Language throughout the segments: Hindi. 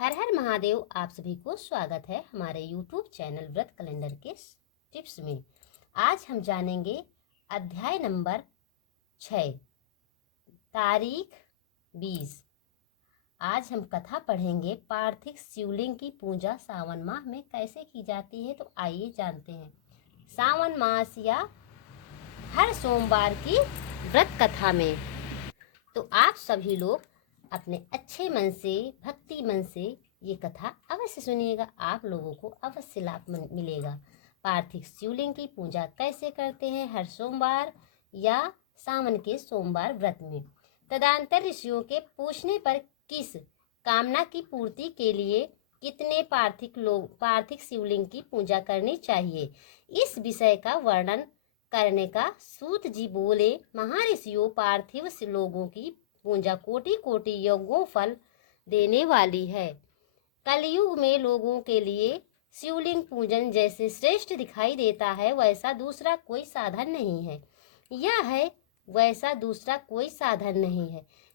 हर हर महादेव। आप सभी को स्वागत है हमारे YouTube चैनल व्रत कैलेंडर के टिप्स में। आज हम जानेंगे अध्याय नंबर 6 तारीख 20। आज हम कथा पढ़ेंगे पार्थिव शिवलिंग की पूजा सावन माह में कैसे की जाती है। तो आइए जानते हैं। सावन मास या हर सोमवार की व्रत कथा में तो आप सभी लोग अपने अच्छे मन से, भक्ति मन से ये कथा अवश्य सुनिएगा। आप लोगों को अवश्य लाभ मिलेगा। पार्थिव शिवलिंग की पूजा कैसे करते हैं हर सोमवार या सावन के सोमवार व्रत में। तदंतर ऋषियों के पूछने पर किस कामना की पूर्ति के लिए कितने पार्थिव शिवलिंग की पूजा करनी चाहिए, इस विषय का वर्णन करने का सूत जी बोले, महर्षियों पार्थिव लोगों की पूजा कोटि कोटि योगों फल देने वाली है। कलयुग में लोगों के लिए शिवलिंग पूजन जैसे श्रेष्ठ दिखाई देता है वैसा दूसरा कोई साधन नहीं है।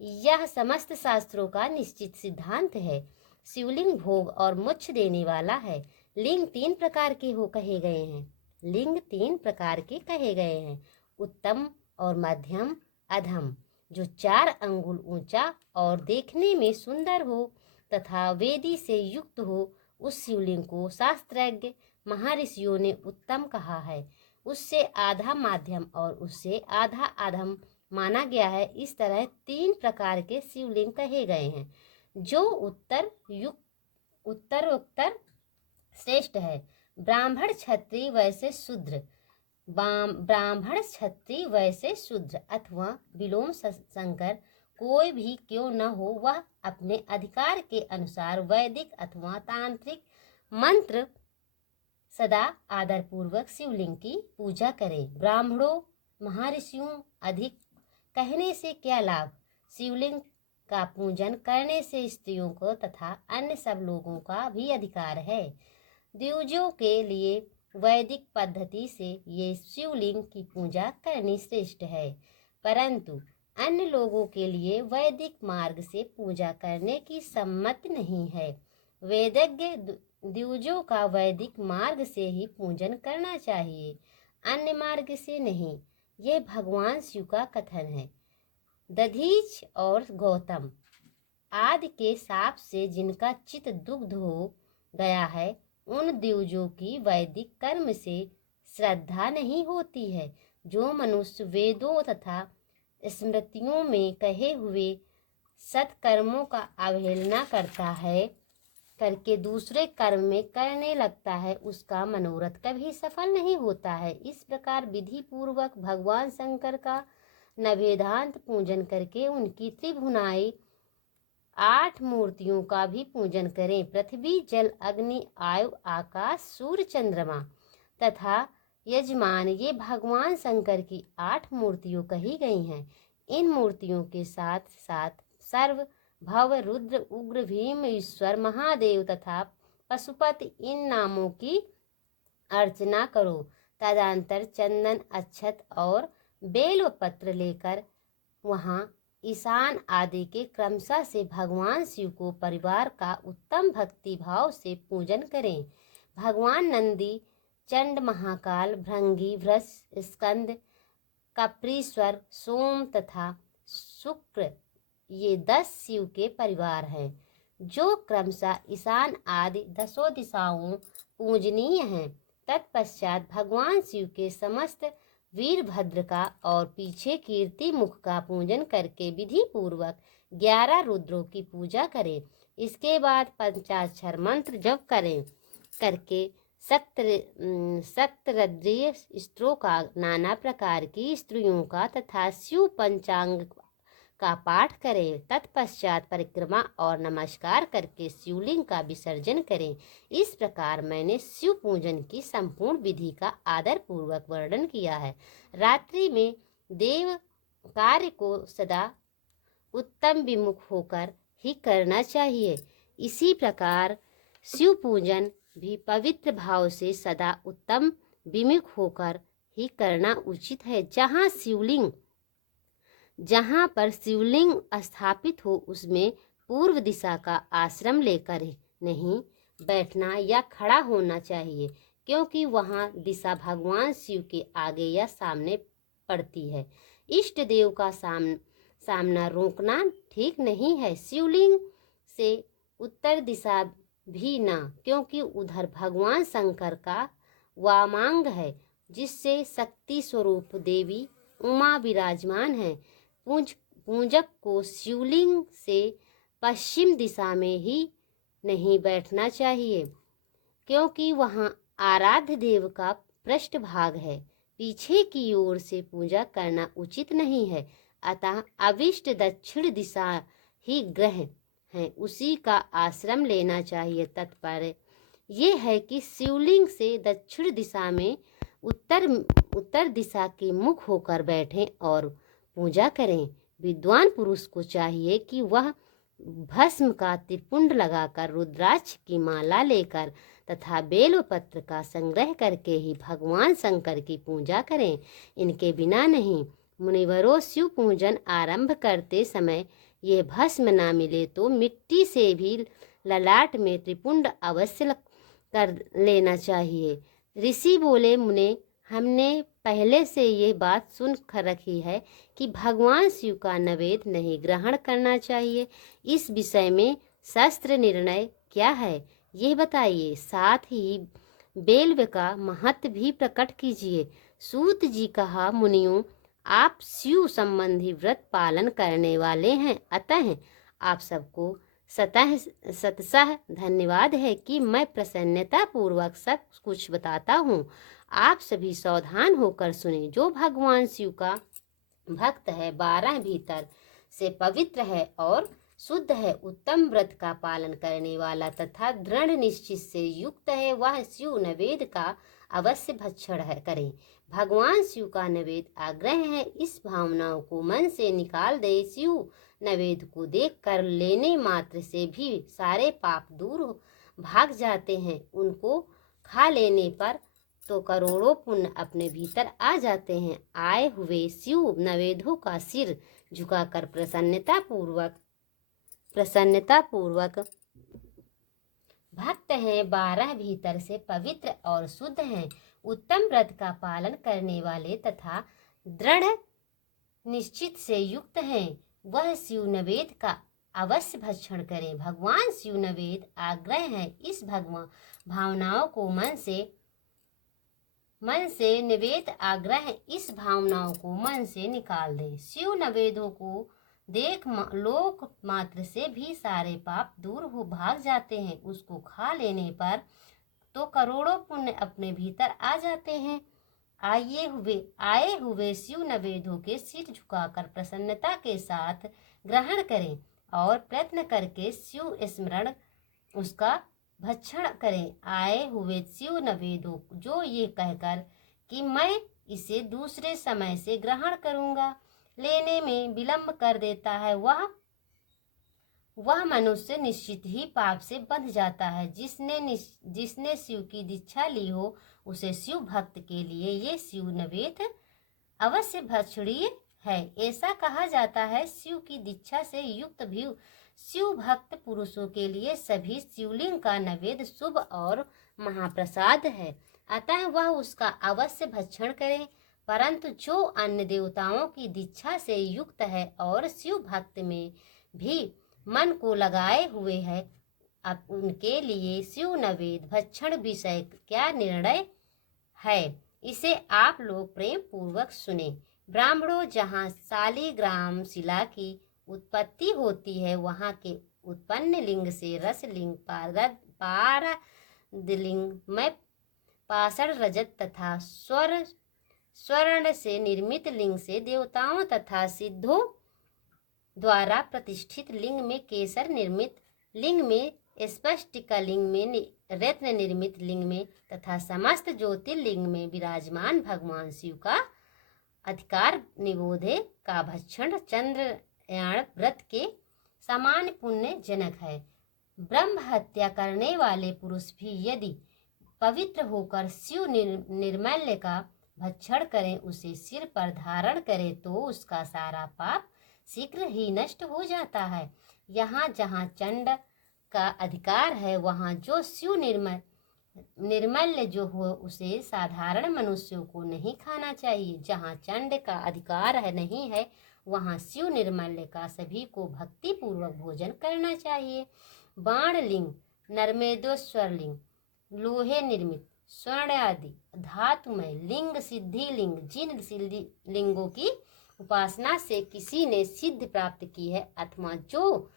यह समस्त शास्त्रों का निश्चित सिद्धांत है। शिवलिंग भोग और मोक्ष देने वाला है। लिंग तीन प्रकार के कहे गए हैं। उत्तम और मध्यम, अधम, जो 4 अंगुल ऊंचा और देखने में सुंदर हो तथा वेदी से युक्त हो, उस शिवलिंग को शास्त्रज्ञ महर्षियों ने उत्तम कहा है। उससे आधा मध्यम और उससे आधा अधम माना गया है। इस तरह 3 प्रकार के शिवलिंग कहे गए हैं, जो उत्तरोत्तर श्रेष्ठ है। ब्राह्मण क्षत्रिय वैसे शूद्र अथवा विलोम शंकर कोई भी क्यों न हो, वह अपने अधिकार के अनुसार वैदिक अथवा तांत्रिक मंत्र सदा आदर पूर्वक शिवलिंग की पूजा करे। ब्राह्मणों महर्षियों अधिक कहने से क्या लाभ। शिवलिंग का पूजन करने से स्त्रियों को तथा अन्य सब लोगों का भी अधिकार है। द्विजों के लिए वैदिक पद्धति से ये शिवलिंग की पूजा करनी श्रेष्ठ है, परंतु अन्य लोगों के लिए वैदिक मार्ग से पूजा करने की सम्मति नहीं है। वेदज्ञ द्विजों का वैदिक मार्ग से ही पूजन करना चाहिए, अन्य मार्ग से नहीं। यह भगवान शिव का कथन है। दधीच और गौतम आदि के साप से जिनका चित्त दुग्ध हो गया है, उन द्विजों की वैदिक कर्म से श्रद्धा नहीं होती है। जो मनुष्य वेदों तथा स्मृतियों में कहे हुए सत्कर्मों का अवहेलना करके दूसरे कर्म में करने लगता है, उसका मनोरथ कभी सफल नहीं होता है। इस प्रकार विधि पूर्वक भगवान शंकर का नवेदांत पूजन करके उनकी त्रिभुनाई 8 मूर्तियों का भी पूजन करें। पृथ्वी, जल, अग्नि, वायु, आकाश, सूर्य, चंद्रमा तथा यजमान, ये भगवान शंकर की 8 मूर्तियों कही गई हैं। इन मूर्तियों के साथ साथ सर्व, भव, रुद्र, उग्र, भीम, ईश्वर, महादेव तथा पशुपति, इन नामों की अर्चना करो। तदंतर चंदन, अक्षत और बेल पत्र लेकर वहाँ ईशान आदि के क्रमशः से भगवान शिव को परिवार का उत्तम भक्ति भाव से पूजन करें। भगवान नंदी, चंड, महाकाल, भृंगी, वृष, स्कंद, कपरीश्वर, सोम तथा शुक्र, ये 10 शिव के परिवार हैं, जो क्रमशः ईशान आदि 10 दिशाओं पूजनीय हैं। तत्पश्चात भगवान शिव के समस्त वीरभद्र का और पीछे कीर्ति मुख का पूजन करके विधि पूर्वक 11 रुद्रों की पूजा करें। इसके बाद पंचाक्षर मंत्र जप करके सप्तरुद्रीय स्त्रों का, नाना प्रकार की स्त्रियों का तथा शिव पंचांग का पाठ करें। तत्पश्चात परिक्रमा और नमस्कार करके शिवलिंग का विसर्जन करें। इस प्रकार मैंने शिव पूजन की संपूर्ण विधि का आदर पूर्वक वर्णन किया है। रात्रि में देव कार्य को सदा उत्तम विमुख होकर ही करना चाहिए। इसी प्रकार शिव पूजन भी पवित्र भाव से सदा उत्तम विमुख होकर ही करना उचित है। जहाँ पर शिवलिंग स्थापित हो, उसमें पूर्व दिशा का आश्रम लेकर नहीं बैठना या खड़ा होना चाहिए, क्योंकि वहाँ दिशा भगवान शिव के आगे या सामने पड़ती है। इष्ट देव का सामना रोकना ठीक नहीं है। शिवलिंग से उत्तर दिशा भी ना, क्योंकि उधर भगवान शंकर का वामांग है, जिससे शक्ति स्वरूप देवी उमा विराजमान है। पूजक को शिवलिंग से पश्चिम दिशा में ही नहीं बैठना चाहिए, क्योंकि वहाँ आराध्य देव का पृष्ठभाग है। पीछे की ओर से पूजा करना उचित नहीं है। अतः अभिष्ट दक्षिण दिशा ही ग्रह है, उसी का आश्रम लेना चाहिए। तात्पर्य ये है कि शिवलिंग से दक्षिण दिशा में उत्तर दिशा के मुख होकर बैठें और पूजा करें। विद्वान पुरुष को चाहिए कि वह भस्म का त्रिपुंड लगाकर, रुद्राक्ष की माला लेकर तथा बेलपत्र का संग्रह करके ही भगवान शंकर की पूजा करें। इनके बिना नहीं। मुनिवरों, शिव पूजन आरंभ करते समय ये भस्म ना मिले तो मिट्टी से भी ललाट में त्रिपुंड अवश्य कर लेना चाहिए। ऋषि बोले, मुने, हमने पहले से ये बात सुन रखी है कि भगवान शिव का नैवेद्य नहीं ग्रहण करना चाहिए। इस विषय में शास्त्र निर्णय क्या है, ये बताइए। साथ ही बेल्व का महत्व भी प्रकट कीजिए। सूत जी कहा, मुनियों, आप शिव संबंधी व्रत पालन करने वाले हैं, अतः आप सबको सतसह धन्यवाद है कि मैं प्रसन्नता पूर्वक सब कुछ बताता हूँ। आप सभी सावधान होकर सुने। जो भगवान शिव का भक्त है, 12 भीतर से पवित्र है और शुद्ध है, उत्तम व्रत का पालन करने वाला तथा दृढ़ निश्चित से युक्त है, वह शिव नैवेद्य का अवश्य भक्षण करें। भगवान शिव का नैवेद्य आग्रह है, इस भावनाओं को मन से निकाल दे। शिव नैवेद्य को देख कर लेने मात्र से भी सारे पाप दूर भाग जाते हैं। उनको खा लेने पर तो करोड़ों पुण्य अपने भीतर आ जाते हैं। आए हुए शिव नैवेद्यों का सिर झुकाकर प्रसन्नता पूर्वक भक्त हैं, 12 भीतर से पवित्र और शुद्ध हैं, उत्तम व्रत का पालन करने वाले तथा दृढ़ निश्चित से युक्त हैं, वह शिव नैवेद्य का अवश्य भक्षण करें। भगवान शिव नैवेद्य आग्रह है, इस भगवान भावनाओं को मन से निवेद आग्रह, इस भावनाओं को मन से निकाल दें। शिव नैवेद्यों को देख लोक मात्र से भी सारे पाप दूर हो भाग जाते हैं। उसको खा लेने पर तो करोड़ों पुण्य अपने भीतर आ जाते हैं। आए हुए शिव नैवेद्यों के सिर झुकाकर प्रसन्नता के साथ ग्रहण करें और प्रयत्न करके शिव स्मरण उसका भक्षण करें। आए हुए शिव नैवेद्यों जो ये कहकर कि मैं इसे दूसरे समय से ग्रहण करूंगा, लेने में विलंब कर देता है, वह मनुष्य निश्चित ही पाप से बंध जाता है। जिसने शिव की दीक्षा ली हो, उसे शिव भक्त के लिए ये शिव नैवेद्य अवश्य भक्षणीय है। ऐसा कहा जाता है, शिव की दीक्षा से युक्त भी शिव भक्त पुरुषों के लिए सभी शिवलिंग का नैवेद्य शुभ और महाप्रसाद है, अतः वह उसका अवश्य भक्षण करें। परंतु जो अन्य देवताओं की दीक्षा से युक्त है और शिव भक्त में भी मन को लगाए हुए है, अब उनके लिए शिव नैवेद्य भक्षण विषय क्या निर्णय है, इसे आप लोग प्रेम पूर्वक सुने। ब्राह्मणों, जहाँ शालिग्राम शिला की उत्पत्ति होती है, वहाँ के उत्पन्न लिंग से रसलिंग, पारदलिंग में पाषाण, रजत तथा स्वर्ण से निर्मित लिंग से देवताओं तथा सिद्धों द्वारा प्रतिष्ठित लिंग में, केसर निर्मित लिंग में, स्फटिका लिंग में, रत्न निर्मित लिंग में तथा समस्त ज्योतिर्लिंग में विराजमान भगवान शिव का अधिकार निबोधे का भक्षण चंद्रयान व्रत के समान पुण्य जनक है। ब्रह्म हत्या करने वाले पुरुष भी यदि पवित्र होकर शिव निर्मल्य का भक्षण करें, उसे सिर पर धारण करे, तो उसका सारा पाप शीघ्र ही नष्ट हो जाता है। यहाँ जहाँ चंड का अधिकार है वहाँ जो शिव निर्मल्य जो हो उसे साधारण मनुष्यों को नहीं खाना चाहिए। जहाँ चंड का अधिकार है नहीं है वहाँ शिव निर्मल्य का सभी को भक्ति पूर्वक भोजन करना चाहिए। बाण लिंग, नर्मेदोस्वर लिंग, लोहे निर्मित, स्वर्ण आदि धातुमय लिंग सिद्धि लिंग, जिन सिद्धि लिंगों की उपासना से किसी ने सिद्धि प्राप्त की है अथवा जो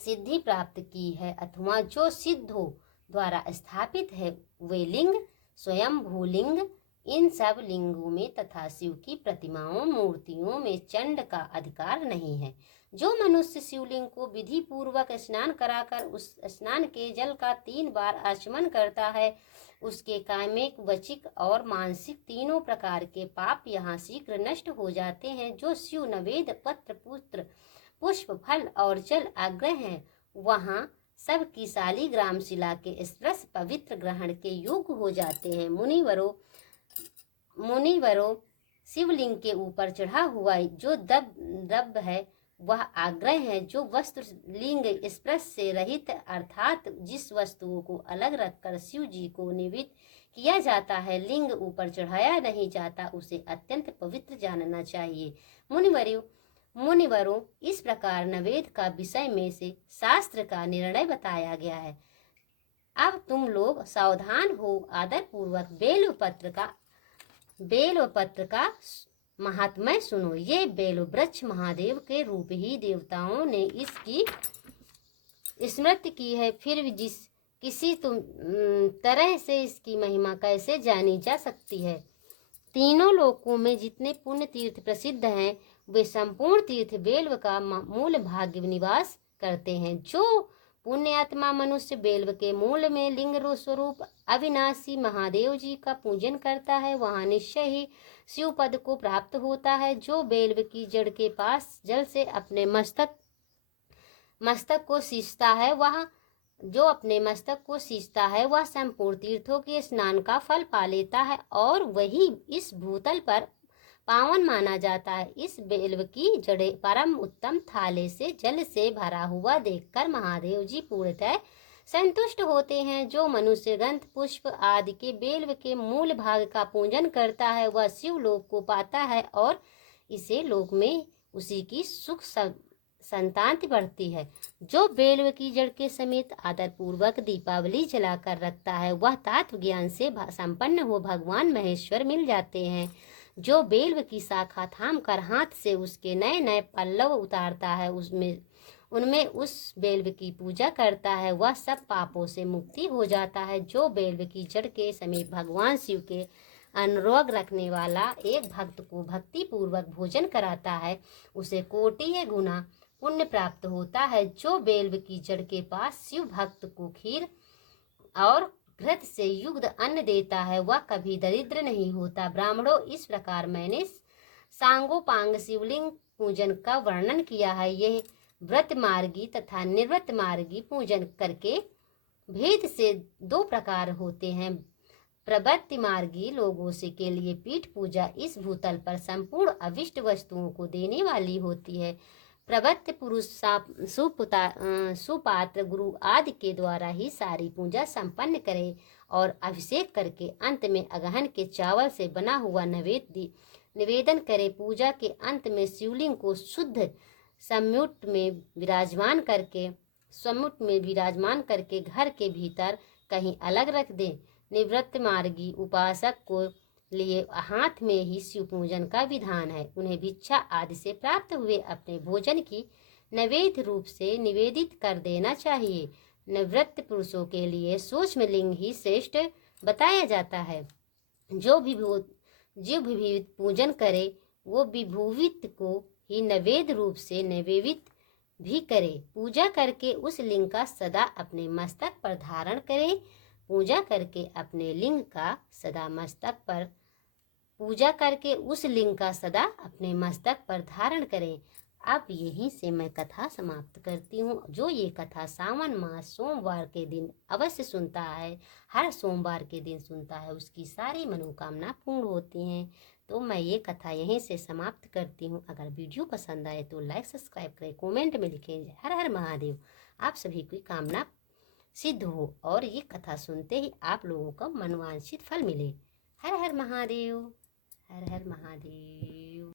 सिद्धि प्राप्त की है अथवा जो सिद्धों द्वारा स्थापित है वे लिंग स्वयं भूलिंग। इन सब लिंगों में तथा शिव की प्रतिमाओं मूर्तियों में चंड का अधिकार नहीं है। जो मनुष्य शिवलिंग को विधि पूर्वक स्नान कराकर उस स्नान के जल का 3 बार आचमन करता है उसके कामिक, वचिक और मानसिक तीनों प्रकार के पाप यहाँ शीघ्र नष्ट हो जाते हैं। जो शिव नवेद पत्र पुत्र पुष्प फल और जल आग्रह है वहाँ सब की शालिग्राम शिला के स्पर्श पवित्र ग्रहण के योग्य हो जाते हैं। मुनिवरों शिवलिंग के ऊपर चढ़ा हुआ जो द्रव्य है वह आग्रह है। जो वस्तु लिंग स्पर्श से रहित अर्थात जिस वस्तुओं को अलग रखकर शिव जी को निवेदित किया जाता है लिंग ऊपर चढ़ाया नहीं जाता उसे अत्यंत पवित्र जानना चाहिए। मुनिवरों इस प्रकार नवेद का विषय में से शास्त्र का निर्णय बताया गया है। अब तुम लोग सावधान हो आदर पूर्वक बेलपत्र का महात्म्य सुनो। ये बेल वृक्ष महादेव के रूप ही देवताओं ने इसकी स्मृति की है। फिर किसी तरह से इसकी महिमा कैसे जानी जा सकती है। तीनों लोकों में जितने पुण्य तीर्थ प्रसिद्ध हैं वे संपूर्ण तीर्थ बेल्व का मूल भाग्य निवास करते हैं। जो पुण्य आत्मा मनुष्य बेल्व के मूल में लिंग स्वरूप अविनाशी महादेव जी का पूजन करता है वहाँ निश्चय ही शिव पद को प्राप्त होता है। जो बेल्व की जड़ के पास जल से अपने मस्तक को सींचता है वह संपूर्ण तीर्थों के स्नान का फल पा लेता है और वही इस भूतल पर पावन माना जाता है। इस बेल्व की जड़ें परम उत्तम थाले से जल से भरा हुआ देखकर महादेव जी पूर्णतः संतुष्ट होते हैं। जो मनुष्य गंध पुष्प आदि के बेल्व के मूल भाग का पूजन करता है वह शिव लोक को पाता है और इसे लोक में उसी की सुख संतांति बढ़ती है। जो बेल्व की जड़ के समेत आदर पूर्वक दीपावली जलाकर रखता है वह तत्व ज्ञान से संपन्न हो भगवान महेश्वर मिल जाते हैं। जो बेल्व की शाखा थाम कर हाथ से उसके नए नए पल्लव उतारता है उनमें उस बेल्व की पूजा करता है वह सब पापों से मुक्ति हो जाता है। जो बेल्व की जड़ के समीप भगवान शिव के अनुराग रखने वाला एक भक्त को भक्ति पूर्वक भोजन कराता है उसे कोटि गुना पुण्य प्राप्त होता है। जो बेल्व की जड़ के पास शिव भक्त को खीर और घृत से युक्त अन्न देता है वह कभी दरिद्र नहीं होता। ब्राह्मणों इस प्रकार मैंने सांगोपांग शिवलिंग पूजन का वर्णन किया है। यह व्रत मार्गी तथा निवृत्त मार्गी पूजन करके भेद से 2 प्रकार होते हैं। प्रवृत्ति मार्गी लोगों से के लिए पीठ पूजा इस भूतल पर संपूर्ण अविष्ट वस्तुओं को देने वाली होती है। प्रवृत्त पुरुष सुपात्र गुरु आदि के द्वारा ही सारी पूजा संपन्न करे और अभिषेक करके अंत में अगहन के चावल से बना हुआ निवेदन करे। पूजा के अंत में शिवलिंग को शुद्ध सम्मुट में विराजमान करके घर के भीतर कहीं अलग रख दे। निवृत्त मार्गी उपासक को लिए हाथ में ही शिव पूजन का विधान है। उन्हें भिक्षा आदि से प्राप्त हुए अपने भोजन की नैवेद्य रूप से निवेदित कर देना चाहिए। निवृत्त पुरुषों के लिए सूक्ष्म लिंग ही श्रेष्ठ बताया जाता है। जो विभूत पूजन करे वो विभूवित को ही नैवेद्य रूप से नैवेदित भी करे। पूजा करके उस लिंग का सदा अपने मस्तक पर धारण करे। पूजा करके उस लिंग का सदा अपने मस्तक पर धारण करें। अब यहीं से मैं कथा समाप्त करती हूँ। जो ये कथा सावन मास सोमवार के दिन अवश्य सुनता है, हर सोमवार के दिन सुनता है, उसकी सारी मनोकामना पूर्ण होती हैं। तो मैं ये कथा यहीं से समाप्त करती हूँ। अगर वीडियो पसंद आए तो लाइक सब्सक्राइब करें, कमेंट में लिखें हर हर महादेव। आप सभी की कामना सिद्ध हो और ये कथा सुनते ही आप लोगों को मनवांछित फल मिले। हर हर महादेव, हर हर महादेव।